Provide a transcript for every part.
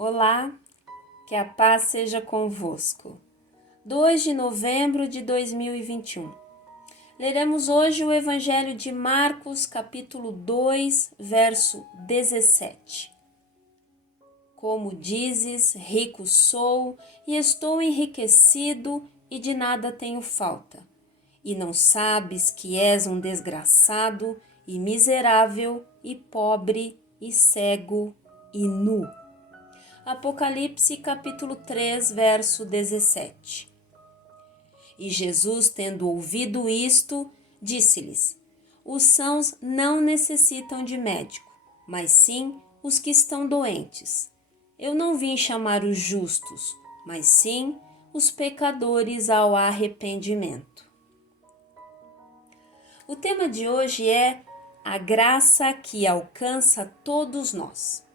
Olá, que a paz seja convosco. 2 de novembro de 2021. Leremos hoje o Evangelho de Marcos, capítulo 2, verso 17. Como dizes, rico sou e estou enriquecido e de nada tenho falta. E não sabes que és um desgraçado e miserável e pobre e cego e nu. Apocalipse capítulo 3, verso 17. E Jesus, tendo ouvido isto, disse-lhes: Os sãos não necessitam de médico, mas sim os que estão doentes. Eu não vim chamar os justos, mas sim os pecadores ao arrependimento. O tema de hoje é a graça que alcança todos nós.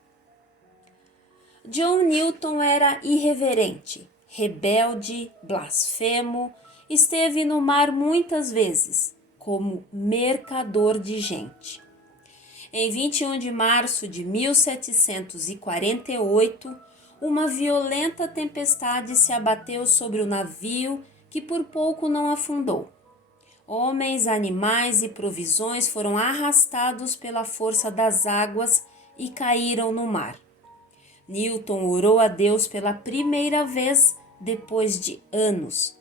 John Newton era irreverente, rebelde, blasfemo, esteve no mar muitas vezes, como mercador de gente. Em 21 de março de 1748, uma violenta tempestade se abateu sobre o navio que por pouco não afundou. Homens, animais e provisões foram arrastados pela força das águas e caíram no mar. Newton orou a Deus pela primeira vez depois de anos.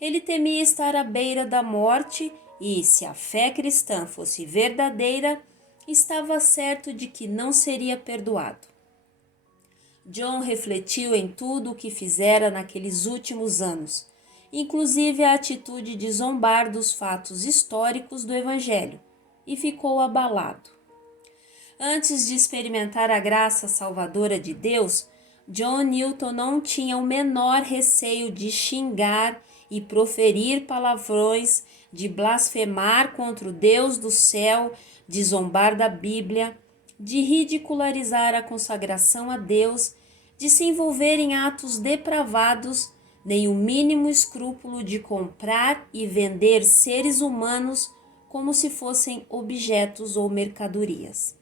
Ele temia estar à beira da morte e, se a fé cristã fosse verdadeira, estava certo de que não seria perdoado. John refletiu em tudo o que fizera naqueles últimos anos, inclusive a atitude de zombar dos fatos históricos do Evangelho, e ficou abalado. Antes de experimentar a graça salvadora de Deus, John Newton não tinha o menor receio de xingar e proferir palavrões, de blasfemar contra o Deus do céu, de zombar da Bíblia, de ridicularizar a consagração a Deus, de se envolver em atos depravados, nem o mínimo escrúpulo de comprar e vender seres humanos como se fossem objetos ou mercadorias.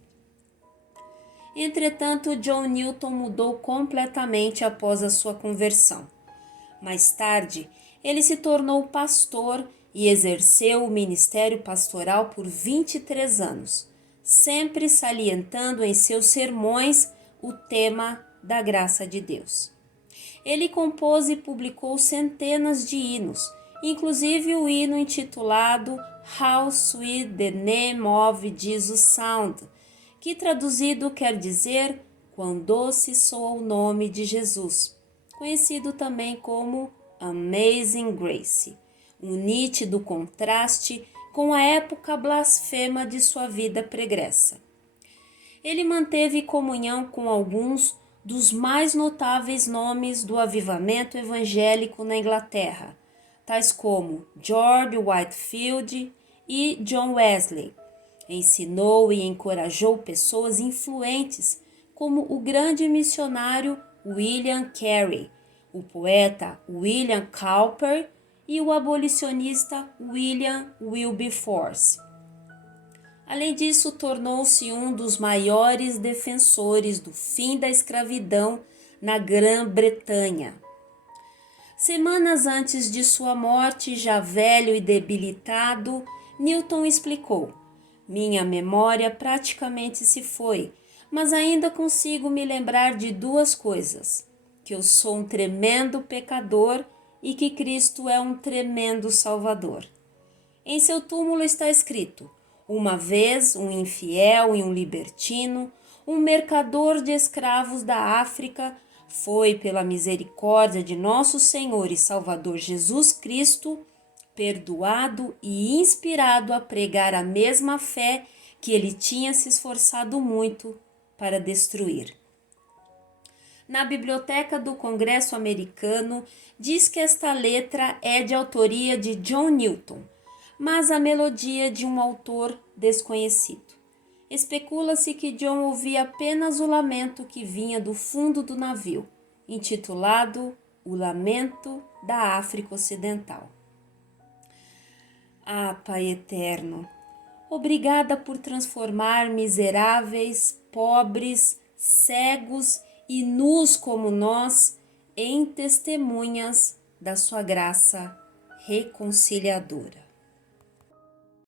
Entretanto, John Newton mudou completamente após a sua conversão. Mais tarde, ele se tornou pastor e exerceu o ministério pastoral por 23 anos, sempre salientando em seus sermões o tema da graça de Deus. Ele compôs e publicou centenas de hinos, inclusive o hino intitulado How Sweet the Name of Jesus Sound, que traduzido quer dizer Quão doce soa o nome de Jesus, conhecido também como Amazing Grace, um nítido contraste com a época blasfema de sua vida pregressa. Ele manteve comunhão com alguns dos mais notáveis nomes do avivamento evangélico na Inglaterra, tais como George Whitefield e John Wesley. Ensinou e encorajou pessoas influentes como o grande missionário William Carey, o poeta William Cowper e o abolicionista William Wilberforce. Além disso, tornou-se um dos maiores defensores do fim da escravidão na Grã-Bretanha. Semanas antes de sua morte, já velho e debilitado, Newton explicou: Minha memória praticamente se foi, mas ainda consigo me lembrar de duas coisas: que eu sou um tremendo pecador e que Cristo é um tremendo Salvador. Em seu túmulo está escrito: uma vez um infiel e um libertino, um mercador de escravos da África, foi pela misericórdia de nosso Senhor e Salvador Jesus Cristo perdoado e inspirado a pregar a mesma fé que ele tinha se esforçado muito para destruir. Na biblioteca do Congresso Americano, diz que esta letra é de autoria de John Newton, mas a melodia de um autor desconhecido. Especula-se que John ouvia apenas o lamento que vinha do fundo do navio, intitulado O Lamento da África Ocidental. Ah, Pai eterno, obrigada por transformar miseráveis, pobres, cegos e nus como nós em testemunhas da sua graça reconciliadora.